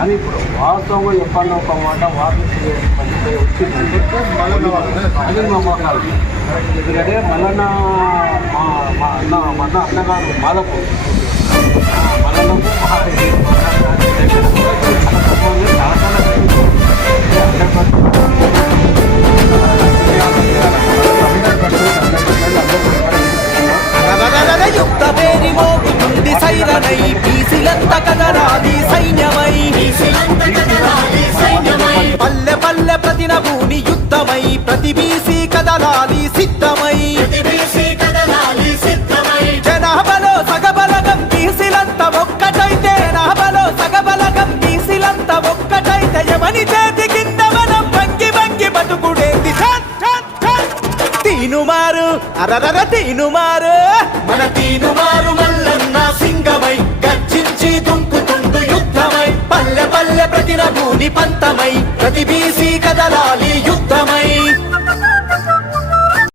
అని ఇప్పుడు వాస్తవంగా చెప్పాలని ఒక మాట వాళ్ళు వచ్చిందంటే అది నమ్మకాలు. ఎందుకంటే మల్లన్న మా అన్నగారు మాలకు మల్లన్నకు యుక్త పేరి మోగుతుంది సైరనై బీసీలంత కదరాలి సైన్యమై పల్లె పల్లె ప్రతి నభూని యుద్ధమై ప్రతి బీసీ కదలాలి సిద్ధమై జనాభలో సగబలగం బీసీలంత ఒక్కటైతే నాభలో సగబలగం బీసీలంత ఒక్కటైతే ఎవని చేతి కింద మనం వంగి వంగి బతుకుడేంది తీనుమారు అరరర తీనుమారు మన తీనుమారు మల్లన్న సింగమై గర్జించి దుంకుతుండు యుద్ధమై పల్లె పల్లె ప్రతిన భూని పంతమై